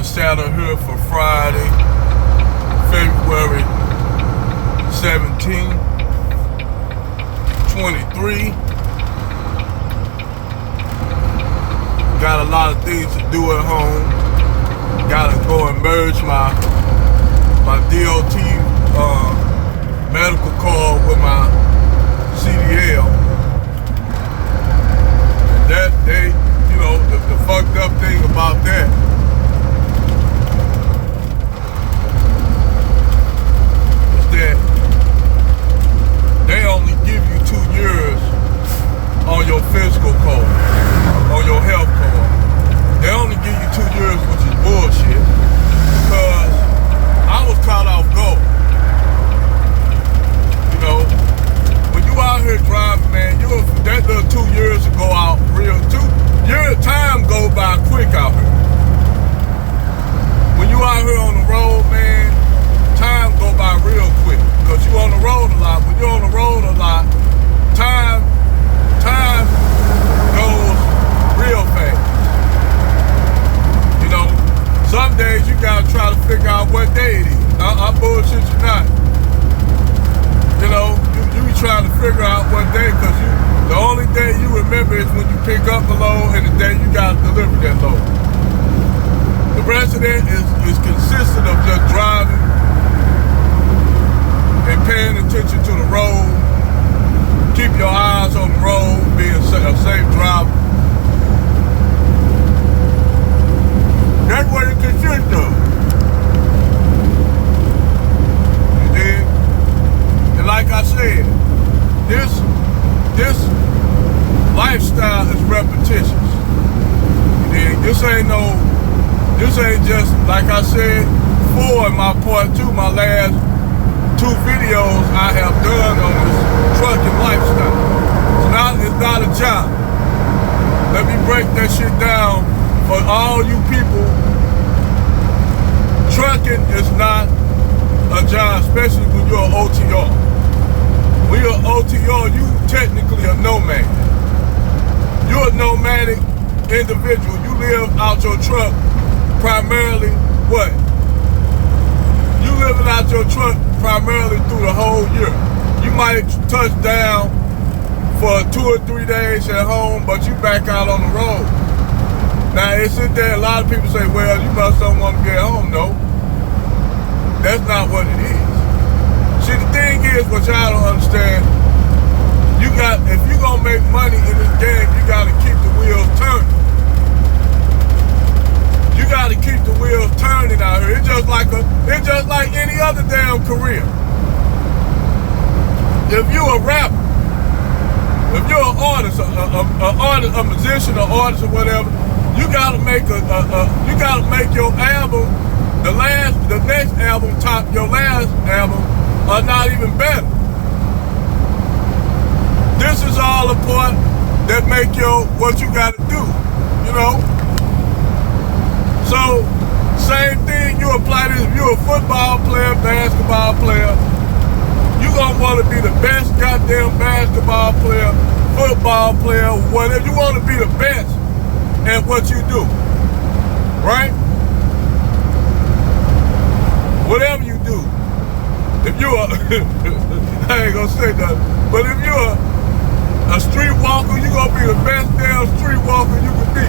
the saddle here for Friday, February 17, 23. Got a lot of things to do at home. Gotta go and merge my DOT medical card with my CDL. And that the fucked up thing about that is that they only give you 2 years on your physical card, on your health card. They only give you 2 years, which is bullshit, because I was caught off guard. You know, when you out here driving, man, that little 2 years to go out real. 2 years time go by quick out here. When you out here on the road, man, time go by real quick, because you on the road a lot. When you're on the road a lot, time goes real fast. You know, some days you gotta try to figure out what day it is. I bullshit you not. You know, you be trying to figure out what day, because the only day you remember is when you pick up the load and the day you gotta deliver that load. The rest of that is consistent of just driving and paying attention to the road. Keep your eyes on the road, being a safe driver. That's what it consists of. You dig? And like I said, this lifestyle is repetitious. You dig? This ain't just, like I said before in my part 2, my last 2 videos I have done on this trucking lifestyle. It's not a job. Let me break that shit down for all you people. Trucking is not a job, especially when you're an OTR. When you're an OTR, you technically a nomad. You're a nomadic individual. You live out your truck primarily what? You living out your truck primarily through the whole year. You might touch down for 2 or 3 days at home, but you back out on the road. Now, it's in there, a lot of people say, well, you must don't want to be at home. No, that's not what it is. See, the thing is, what y'all don't understand, if you're going to make money in this game, you got to keep the wheels turning. You got to keep the wheels turning out here. It's just like any other damn career. If you're a rapper, if you're an artist, a musician, or artist, or whatever, you gotta make your album, the next album top your last album, or not even better. This is all the part that make what you gotta do, you know. So, same thing, you apply this, if you're a football player, basketball player, you're gonna wanna be the best goddamn basketball player, football player, whatever. You wanna be the best at what you do, right? Whatever you do. If you're I ain't gonna say nothing, but if you're a street walker, you're gonna be the best damn street walker you can be.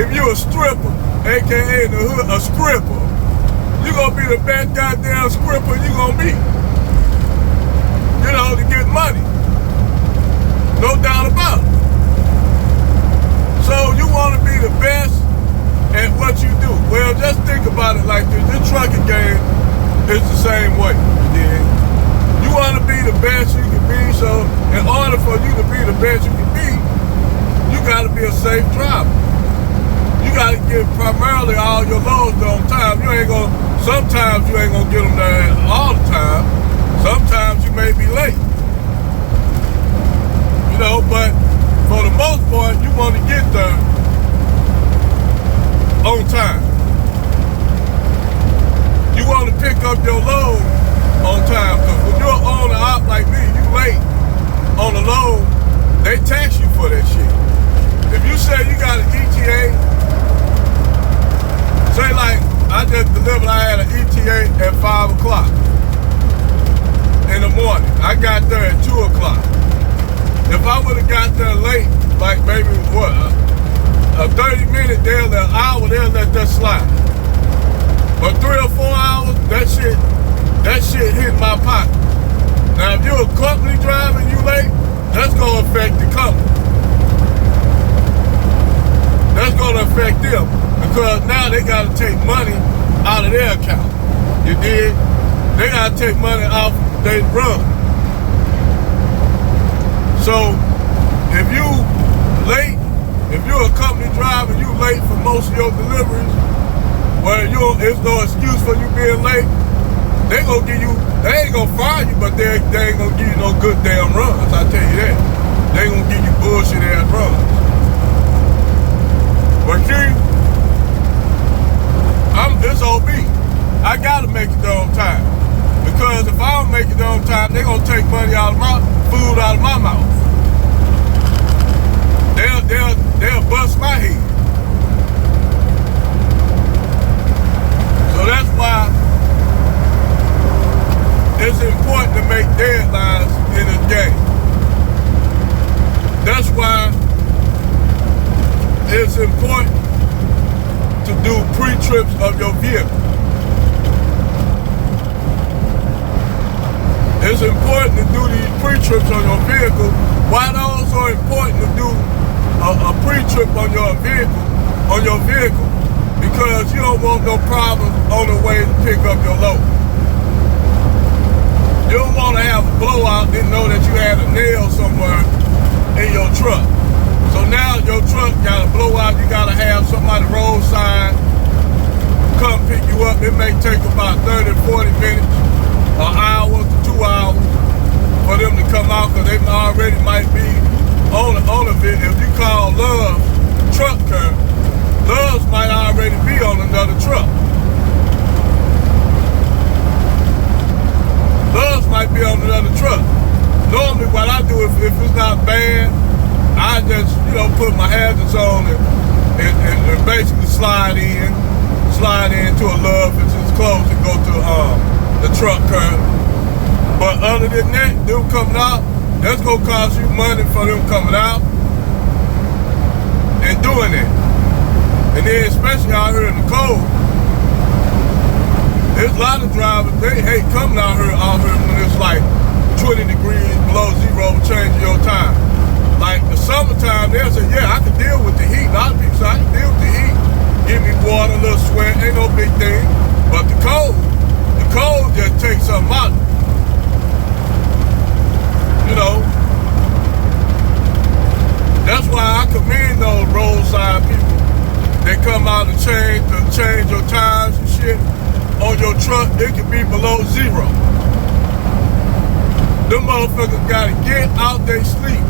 If you're a stripper, AKA in the hood, a scripper, you're gonna be the best goddamn scripper you gonna be. You know, to get money. No doubt about it. So you want to be the best at what you do. Well, just think about it like this. This trucking game is the same way. You want to be the best you can be, so in order for you to be the best you can be, you got to be a safe driver. You got to get primarily all your loads on time. Sometimes you ain't going to get them there all the time. Sometimes you may be late. You know, but for the most part, you want to get there on time. You want to pick up your load on time, because when you're on the op like me, you late on the load, they tax you for that shit. If you say you got an ETA, say like, I 5 o'clock in the morning. I got there at 2 o'clock. If I would have got there late, like maybe what, a 30-minute, an hour, they'll let that slide. But 3 or 4 hours, that shit hit my pocket. Now, if you're a company driver and you late, that's gonna affect the company. That's gonna affect them because now they gotta take money out of their account. You did? They gotta take money off they run. So, if you late, if you're a company driver, you late for most of your deliveries, well, it's no excuse for you being late. They ain't gonna fire you, but they ain't gonna give you no good damn runs, I tell you that. They ain't gonna give you bullshit ass runs. But it's OB. I gotta make it there on time. Because if I don't make it there on time, they gonna take money out of my food out of my mouth. They'll bust my head. So that's why it's important to make deadlines in this game. That's why it's important to do pre-trips of your vehicle. It's important to do these pre-trips on your vehicle. Why it's also important to do a pre-trip on your vehicle? Because you don't want no problems on the way to pick up your load. You don't want to have a blowout, didn't know that you had a nail somewhere in your truck. So now your truck got a blowout, you got to have somebody roadside come pick you up. It may take about 30, 40 minutes, an hour to 2 hours for them to come out because they already might be on a bit. If you call Love's truck curve, Love's might already be on another truck. Love's might be on another truck. Normally what I do, if it's not bad, I just, put my hazards on and basically slide into a Love if it's close and go to the truck curve. But other than that, them coming out, that's gonna cost you money for them coming out and doing it. And then especially out here in the cold, there's a lot of drivers, they hate coming out here when it's like 20 degrees below zero, changing your time. Like the summertime, they'll say, yeah, I can deal with the heat. A lot of people say, I can deal with the heat. Give me water, a little sweat, ain't no big thing. But the cold just takes something out. That's why I commend those roadside people. They come out and change your tires and shit on your truck. It can be below zero. Them motherfuckers gotta get out their sleep.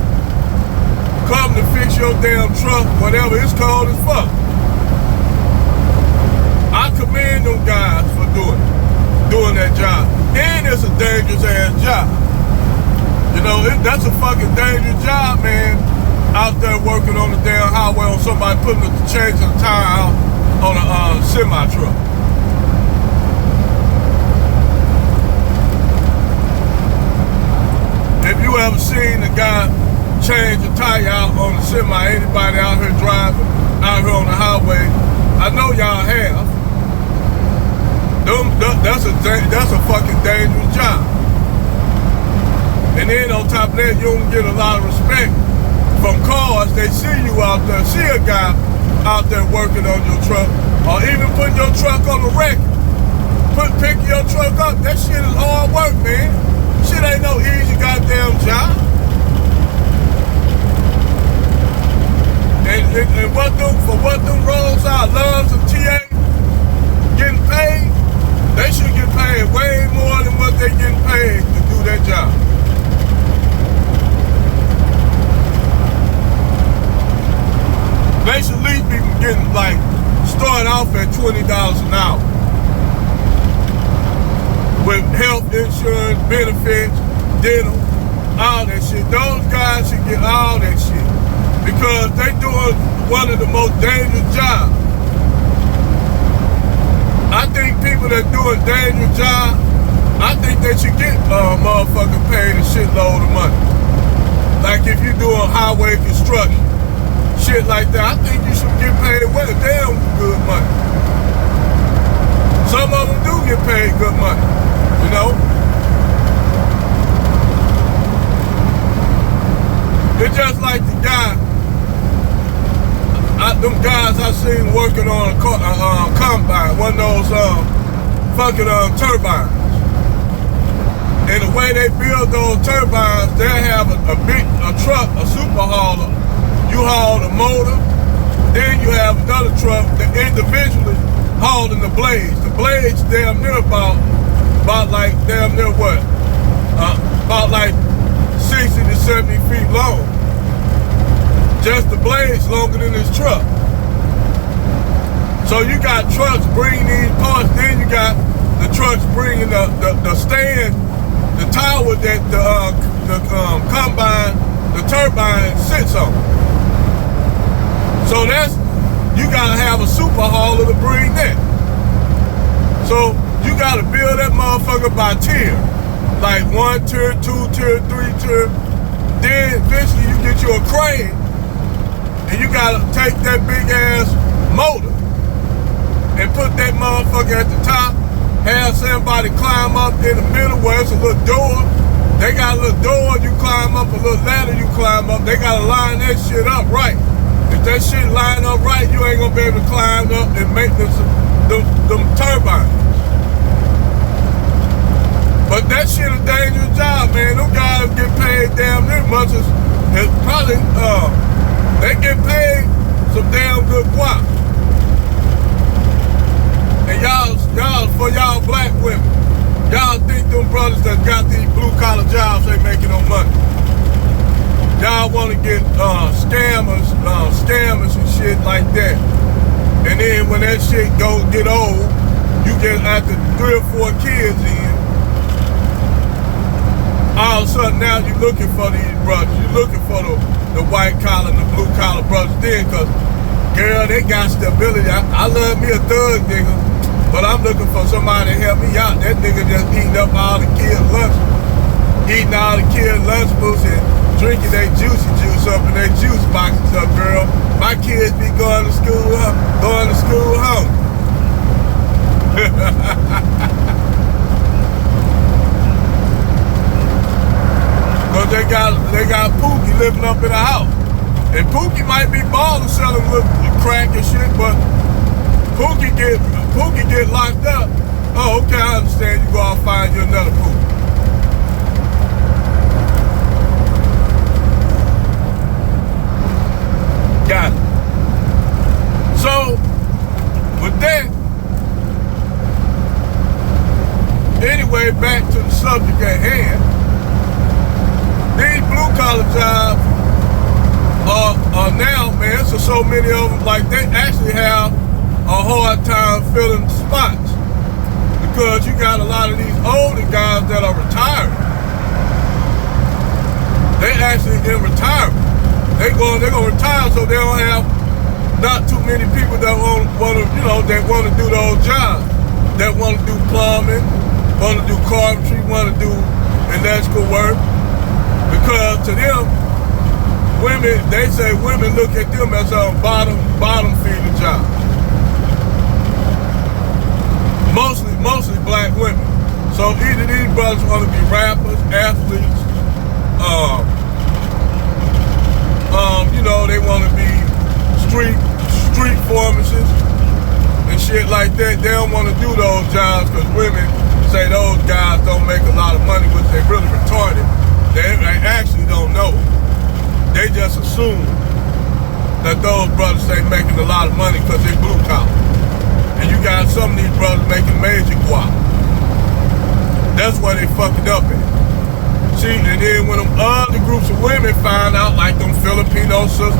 Come to fix your damn truck, whatever, it's cold as fuck. I commend them guys for doing that job. And it's a dangerous ass job. That's a fucking dangerous job, man. Out there working on the damn highway on somebody putting the change of the tire out on a semi truck. If you ever seen a guy change a tire out on a semi, anybody out here driving, out here on the highway, I know y'all have. That's a fucking dangerous job. And then on top of that, you don't get a lot of respect from cars. They see you out there, see a guy out there working on your truck, or even putting your truck on the record. Picking your truck up, that shit is hard work, man. Shit ain't no easy goddamn job. And what them roadside Loves and TA getting paid, they should get paid way more than what they getting paid to do that job. They should at least be getting starting off at $20 an hour. With health insurance, benefits, dental, all that shit. Those guys should get all that shit. Because they doing one of the most dangerous jobs. I think people that's doing dangerous jobs, I think they should get motherfucking paid a shitload of money. Like if you're doing highway construction, shit like that, I think you should get paid well, damn good money. Some of them do get paid good money, you know? It's just like the guy, them guys I seen working on a combine, one of those fucking turbines. And the way they build those turbines, they have a truck, a super hauler. You haul the motor, then you have another truck that individually hauling the blades. The blades damn near about like damn near what? About like 60 to 70 feet long. Just the blades longer than this truck. So you got trucks bringing these parts, then you got the trucks bringing the stand, the tower that the combine, the turbine sits on. So you gotta have a super hauler to bring that. So you gotta build that motherfucker by tier. Like 1 tier, 2 tier, 3 tier. Then eventually you get you a crane and you gotta take that big ass motor and put that motherfucker at the top, have somebody climb up in the middle where it's a little door. They got a little door, you climb up, a little ladder, you climb up. They gotta line that shit up right. If that shit line up right, you ain't gonna be able to climb up and make them turbines. But that shit a dangerous job, man. Them guys get paid damn near much as probably, they get paid some damn good guap. And y'all, for y'all black women, y'all think them brothers that got these blue collar jobs ain't making no money. Y'all want to get scammers and shit like that. And then when that shit get old, you get after 3 or 4 kids in, all of a sudden now you're looking for these brothers. You're looking for the white collar and the blue collar brothers then, because girl, they got stability. I love me a thug nigga, but I'm looking for somebody to help me out. That nigga just eating up all the kids' lunch, eating all the kids' lunch boots and drinking their juicy juice up and their juice boxes up, girl. My kids be going to school home. But they got Pookie living up in the house. And Pookie might be balling selling little crack and shit, but Pookie get locked up. Oh, okay, I understand. You go out and find you another Pookie. Got it. So, with that, anyway, back to the subject at hand. These blue-collar jobs are now, man, so many of them, like they actually have a hard time filling spots because you got a lot of these older guys that are retired. They actually in retirement. They're gonna retire, so they don't have not too many people that want to, that want to do those jobs, that want to do plumbing, want to do carpentry, want to do electrical work, because to them, women, they say women look at them as a bottom feeder job. Mostly black women. So either these brothers want to be rappers, athletes, they want to be street pharmacists and shit like that. They don't want to do those jobs because women say those guys don't make a lot of money, which they really retarded. They actually don't know. They just assume that those brothers ain't making a lot of money because they blue collar. And you got some of these brothers making major guap. That's why they fucking up at. See, and then when them other groups of women find out, like them Filipino sisters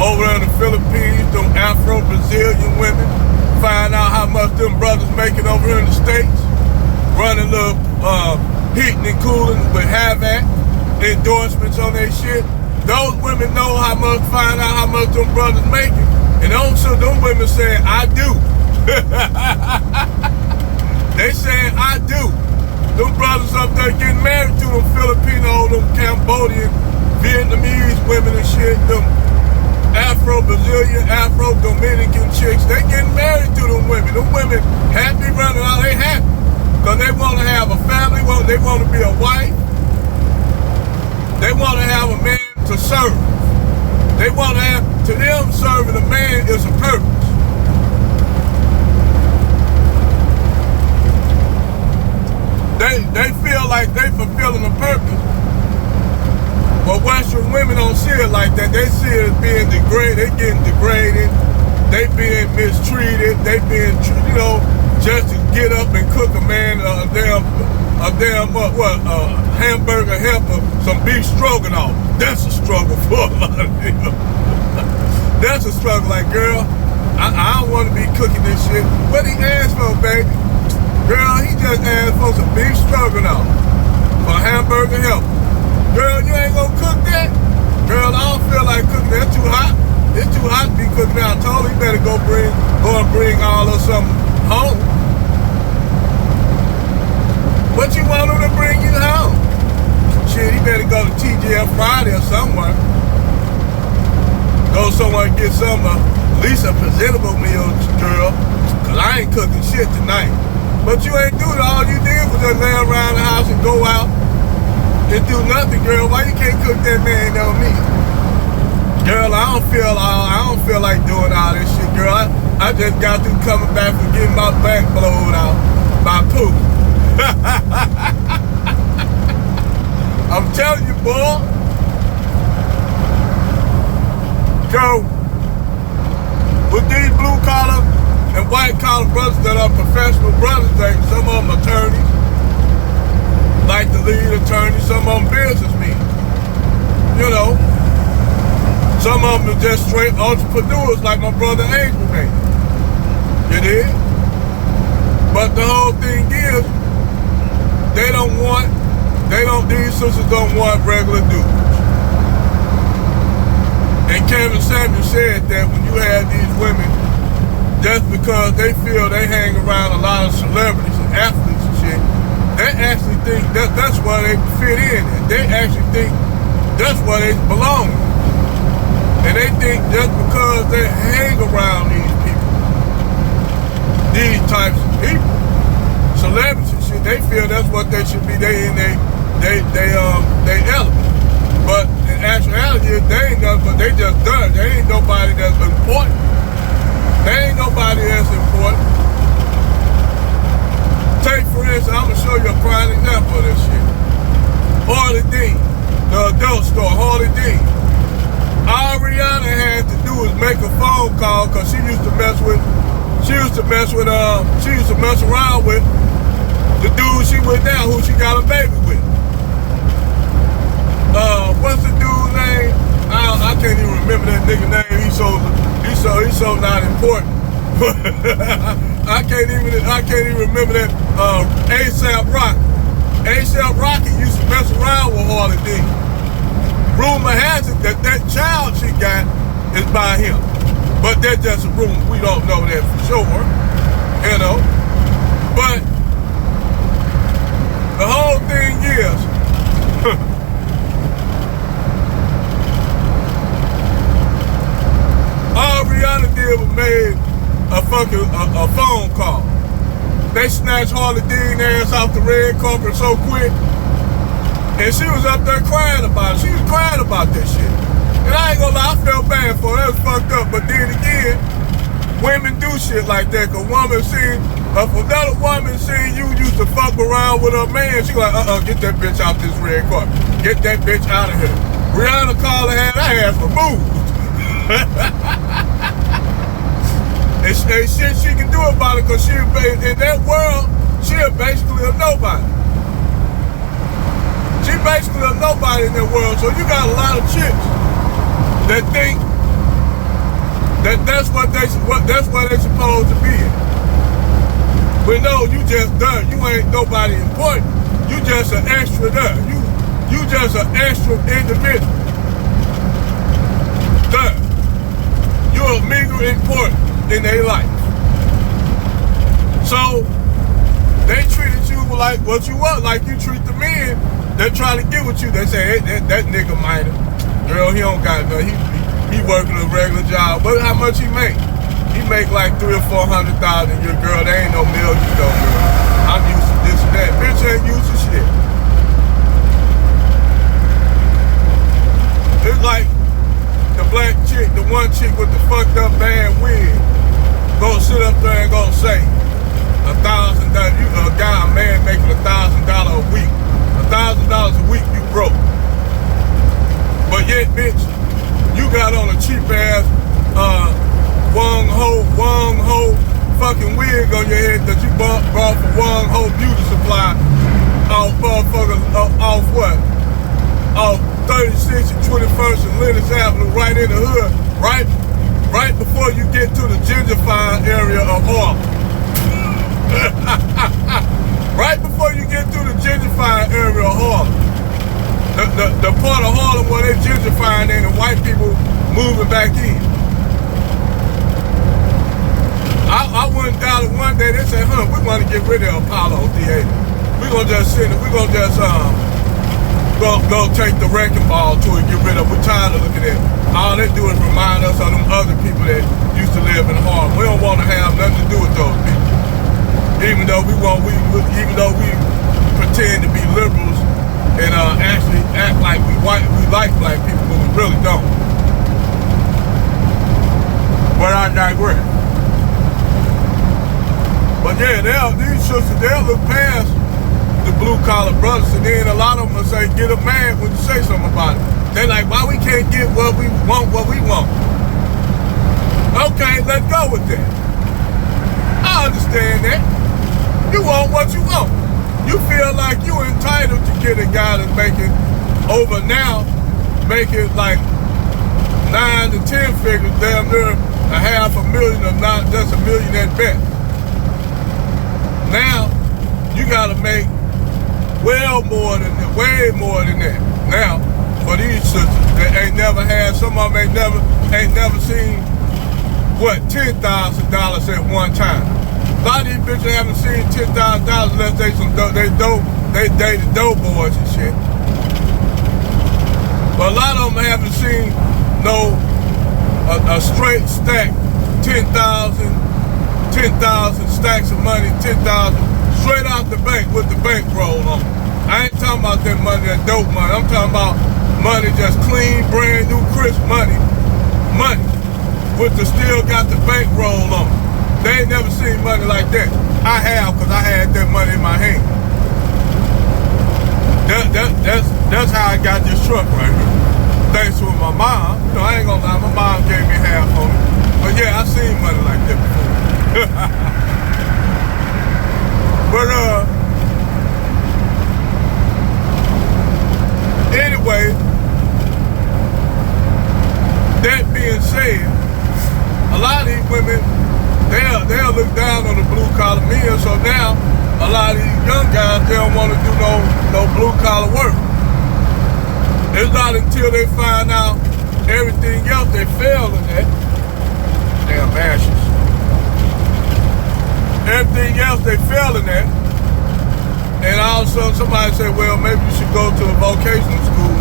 over in the Philippines, them Afro-Brazilian women, find out how much them brothers making over here in the States, running little heating and cooling with Havoc, endorsements on their shit. Those women know find out how much them brothers making. And also them women saying, I do. They saying I do. Them brothers up there getting married to them Filipino, them Cambodian, Vietnamese women and shit, them Afro-Brazilian, Afro-Dominican chicks, they getting married to them women. Them women happy running out, they happy. Because they want to have a family, they want to be a wife. They want to have a man to serve. They want to have, to them, serving a man is a purpose. They feel like they fulfilling a purpose. But Western women don't see it like that. They see it as being degraded. They getting degraded. They being mistreated. They being, just to get up and cook a man a hamburger helper, some beef stroganoff. That's a struggle for a lot of people. That's a struggle. Like, girl, I don't want to be cooking this shit. What he asked for, baby? Girl, he just asked for some beef stroganoff for a hamburger helper. Girl, you ain't gonna cook that? Girl, I don't feel like cooking that. It's too hot. It's too hot to be cooking that. I told her he better go and bring all of something home. What you want him to bring you home? Shit, he better go to TGL Friday or somewhere. Go somewhere and get some, at least a presentable meal, girl. Cause I ain't cooking shit tonight. But you ain't doing it. All you did was just lay around the house and go out and do nothing, girl. Why you can't cook that man on me? Girl, I don't feel like doing all this shit, girl. I just got through coming back from getting my back blowed out by poop. I'm telling you, boy. Go with these blue collar and white collar brothers that are professional brothers, some of them attorneys, like the lead attorney, some of them businessmen. Some of them are just straight entrepreneurs like my brother Angel made. You dig? But the whole thing is, these sisters don't want regular dudes. And Kevin Samuel said that when you have these women, just because they feel they hang around a lot of celebrities and athletes and shit, they actually think that's where they fit in. And they actually think that's where they belong. And they think just because they hang around these people, these types of people, celebrities and shit, they feel that's what they should be. They in they element. But in actuality, they ain't nothing, but they just done. They ain't nobody that's important. They ain't nobody that's important. Take, for instance, I'm going to show you a prime example of this shit. Harley Dean, the adult store, Harley Dean. All Rihanna had to do was make a phone call because she used to mess around with the dude she went down, who she got a baby with. What's the dude's name? I can't even remember that nigga name. He's so not important. I can't even remember that. A$AP Rocky. A$AP Rocky used to mess around with Harley Dean. Rumor has it that child she got is by him, but that's just a rumor. We don't know that for sure, But the whole thing is. All Rihanna did was made a phone call. They snatched Harley Dean ass off the red carpet so quick, and she was up there crying about it. She was crying about that shit. And I ain't gonna lie, I felt bad for her. That was fucked up. But then again, women do shit like that. Cause if another woman seen you used to fuck around with her man, she like, get that bitch out this red carpet. Get that bitch out of here. Rihanna called her ass removed. And shit she can do about it, because in that world, she's basically a nobody. She basically a nobody in that world. So you got a lot of chicks that think that that's what they supposed to be in. But no, you just done. You ain't nobody important. You just an extra done. You just an extra individual. Done. You're a meager important in their life. So They treated you like what you want, like you treat the men that try to get with you. They say, hey, that nigga minor. Girl, he don't got nothing. He working a regular job. But how much he make? He make like $300,000 or $400,000 a year. Girl, they ain't no million though, girl. I'm used to this and that. Bitch ain't used to shit. It's like the black chick, the one chick with the fucked up bad wig, gonna sit up there and gonna say $1,000. You a guy, a man making $1,000 a week. $1,000 a week, you broke. But yet, bitch, you got on a cheap ass Wong Ho fucking wig on your head that you bought from Wong Ho Beauty Supply off motherfuckers off what? Off 36th and 21st and Lennox Avenue, right in the hood, right before you get to the gentrified area of Harlem. Right before you get to the gentrified area of Harlem. The part of Harlem where they gentrifying and white people moving back in. I went down it one day, they said, we want to get rid of Apollo Theater. We're going to just sit it, we're going to just go take the wrecking ball to it, get rid of it. We're tired of looking at it. All they do is remind us of them other people that used to live in Harlem. We don't want to have nothing to do with those people. Even though we pretend to be liberals and actually act like we like black people, but we really don't. But I digress. But yeah, these sisters, they'll look past the blue-collar brothers, and then a lot of them will say, get a man when you say something about it. They're like, why we can't get what we want? Okay, let's go with that. I understand that. You want what you want. You feel like you're entitled to get a guy that's making like 9 to 10 figures, damn near $500,000 or not just $1 million at best. Now, you gotta make way more than that. Now, for these sisters that ain't never had, some of them ain't never seen, $10,000 at one time. A lot of these bitches haven't seen $10,000 unless they dated dope boys and shit. But a lot of them haven't seen a straight stack, 10,000 stacks of money, 10,000 straight out the bank with the bankroll on. I ain't talking about that money, that dope money. I'm talking about money just clean, brand new, crisp money, with the still got the bankroll on. They ain't never seen money like that. I have, because I had that money in my hand. That's how I got this truck right here. Thanks to my mom. You know, I ain't gonna lie, my mom gave me half on it. But yeah, I seen money like that before. But anyway, that being said, a lot of these women, they'll look down on the blue collar men, so now a lot of these young guys, they don't want to do no blue collar work. It's not until they find out everything else they failed in that. Damn ashes. Everything else they failed in that. And all of a sudden somebody said, well, maybe you should go to a vocational school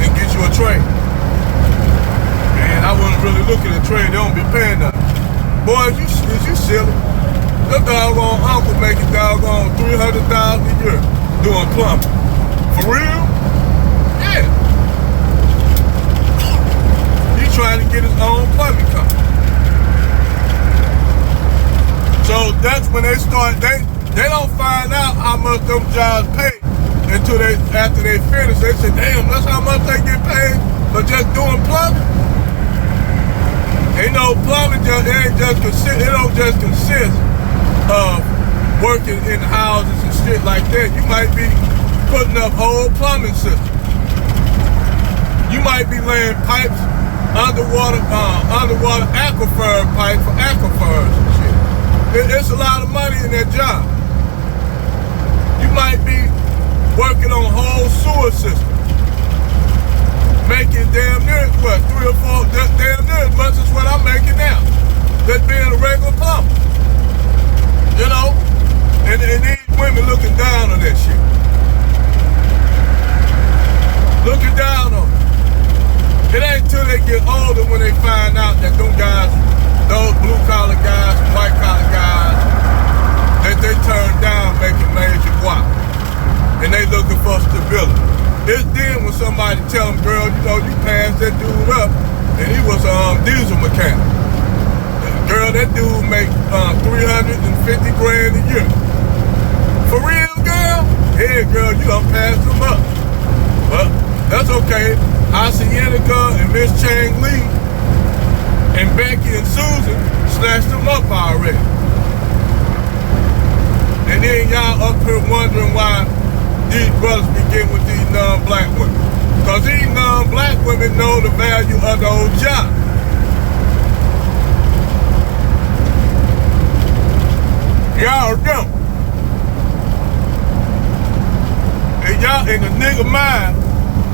and get you a trade. And I wasn't really looking at trade, they don't be paying nothing. Boy, is you silly? That doggone uncle making doggone $300,000 a year doing plumbing. For real? Yeah. He's trying to get his own plumbing company. So that's when they start, they don't find out how much them jobs pay until after they finish. They say, damn, that's how much they get paid for just doing plumbing. Ain't no plumbing, it don't just consist of working in houses and shit like that. You might be putting up whole plumbing systems. You might be laying pipes, underwater aquifer pipes for aquifers and shit. It's a lot of money in that job. You might be working on whole sewer systems, making damn near, 3 or 4, damn near as much as what I'm making now. That's being a regular plumber. You know? And these that shit. Looking down on them. It ain't till they get older when they find out that them guys, those blue collar guys, white collar guys, that they turn down making major guap. And they looking for stability. It's then when somebody tell them, girl, you know, you passed that dude up, and he was a diesel mechanic. Girl, that dude make 350 grand a year. For real, girl? Yeah, girl, you done passed him up. But that's okay. Asianica and Miss Chang Lee and Becky and Susan snatched them up already. And then y'all up here wondering why these brothers be getting with these non-black women. Because these non-black women know the value of the old job. Y'all don't. And y'all in the nigga mind,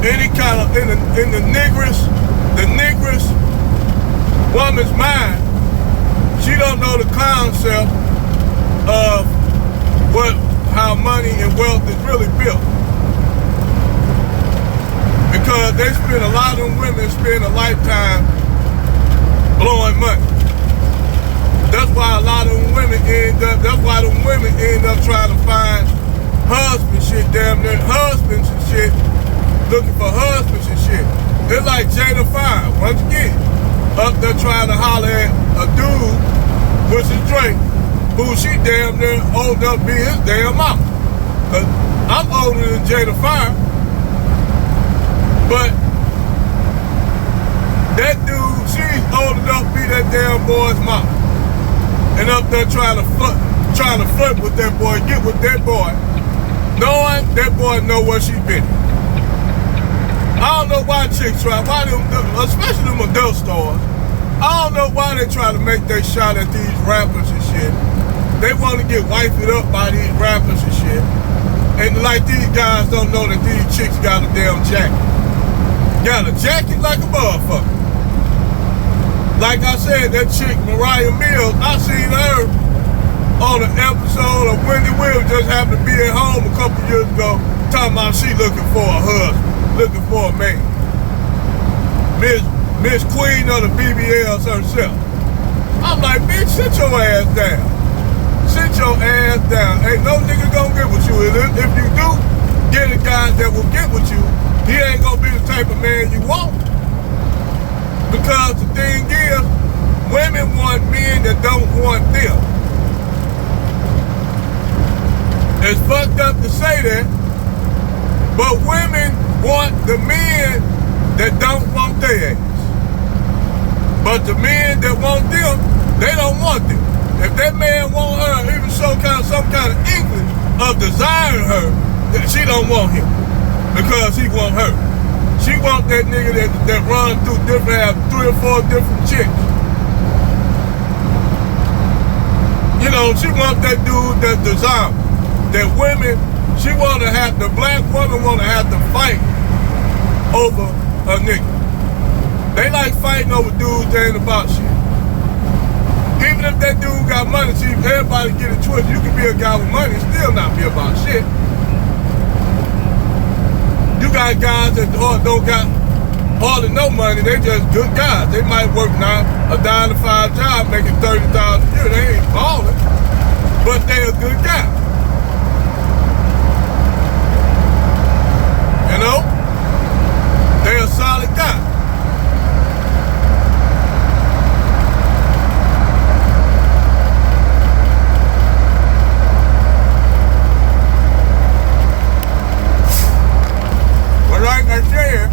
any kind of in the niggerish woman's mind, she don't know the concept of how money and wealth is really built. Because they spend, a lot of them women spend a lifetime blowing money. That's why a lot of them women end up trying to find husband shit, damn near husbands and shit, looking for husbands and shit. They're like Jada 5, once again, up there trying to holler at a dude, which is Drake, who she damn near old enough to be his damn mama. Cause I'm older than Jada 5, but that dude, she's old enough to be that damn boy's mama. And up there trying to flirt with that boy, get with that boy, knowing that boy know where she been. I don't know why chicks try, especially them adult stars, I don't know why they try to make their shot at these rappers and shit. They want to get wifed up by these rappers and shit. And like these guys don't know that these chicks got a damn jacket. Got a jacket like a motherfucker. Like I said, that chick, Mariah Mills, I seen her on an episode of Wendy Williams just happened to be at home a couple years ago, talking about she looking for a husband, looking for a man. Miss Queen of the BBLs herself. I'm like, bitch, sit your ass down. Sit your ass down. Ain't no nigga gonna get with you. If you do get a guy that will get with you, he ain't gonna be the type of man you want. Because the thing is, women want men that don't want them. It's fucked up to say that, but women want the men that don't want their ass. But the men that want them, they don't want them. If that man want her, even some kind of inkling of desiring her, then she don't want him because he want her. She want that nigga that run through have 3 or 4 different chicks. You know, she want that dude that desire. That women, she want to have, the black woman want to have to fight over a nigga. They like fighting over dudes that ain't about shit. Even if that dude got money, see, everybody get it twisted. You can be a guy with money and still not be about shit. You got guys that don't got hardly no money, they just good guys. They might work a 9-to-5 job making $30,000 a year. They ain't balling, but they a good guy. You know? They a solid guy. Like I said,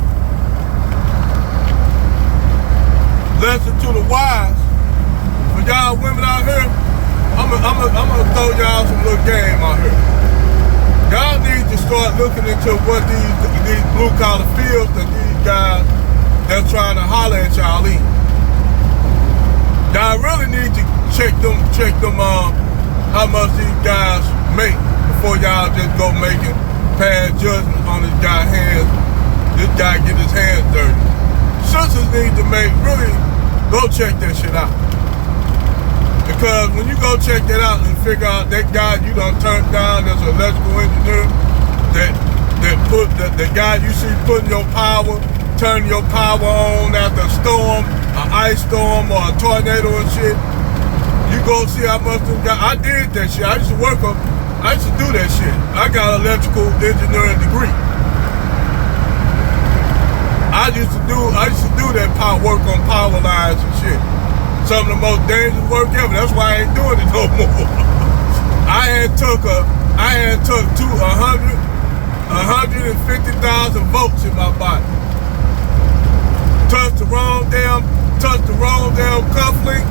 lesson to the wise. For y'all women out here, I'm gonna throw y'all some little game out here. Y'all need to start looking into what these blue collar fields that these guys that's trying to holler at y'all in. Y'all really need to check them how much these guys make before y'all just go making pass judgment on this guy's hands. This guy get his hands dirty. Sisters need to really go check that shit out. Because when you go check that out and figure out that guy you done turned down as an electrical engineer, the guy you see putting your power, turning your power on after a storm, an ice storm or a tornado and shit, you go see how much them guys. I did that shit. I used to do that shit. I got an electrical engineering degree. I used to do that work on power lines and shit. Some of the most dangerous work ever. That's why I ain't doing it no more. I had took 150,000 volts in my body. Touched the wrong damn cufflink.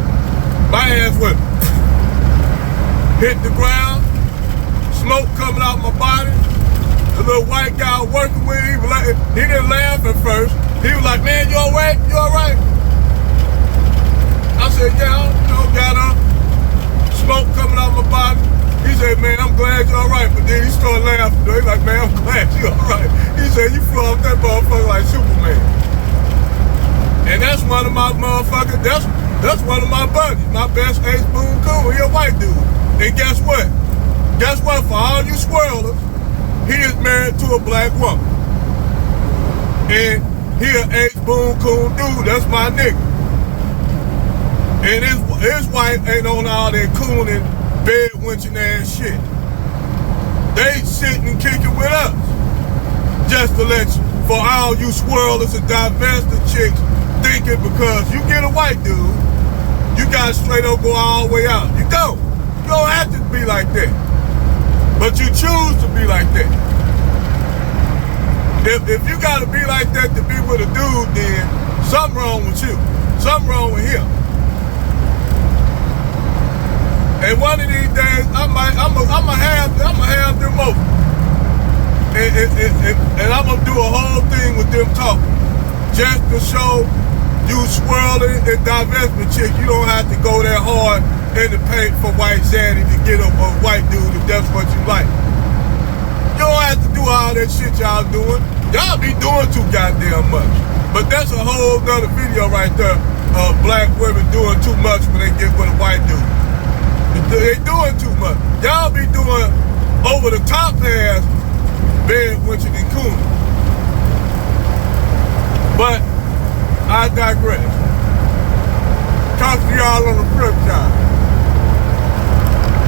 My ass went hit the ground. Smoke coming out my body. The little white guy working with me, he didn't laugh at first. He was like, "Man, you all right? You all right?" I said, "Yeah, got up. Smoke coming out my body." He said, "Man, I'm glad you're all right." But then he started laughing. He's like, "Man, I'm glad you're all right." He said, "You flew off that motherfucker like Superman." And that's one of my motherfuckers. That's one of my buddies. My best ace boon coon. He a white dude. And guess what? Guess what? For all you swirlers, he is married to a black woman. And he an ace boon coon dude. That's my nigga. And his wife ain't on all that cooning, bed winching ass shit. They sitting and kicking with us. Just to let you, for all you swirlers and divested chicks, thinking because you get a white dude, you gotta straight up go all the way out. You don't. You don't have to be like that. But you choose to be like that. If you gotta be like that to be with a dude, then something wrong with you. Something wrong with him. And one of these days, I'ma have them over. And I'm gonna do a whole thing with them talking. Just to show you swirling and divestment chick, you don't have to go that hard in the paint for white zaddy to get a white dude if that's what you like. You don't have to do all that shit y'all doing. Y'all be doing too goddamn much. But that's a whole nother video right there of black women doing too much when they get with a white dude. They doing too much. Y'all be doing over the top ass bed winching and cooning. But I digress. Talk to y'all on the flip side.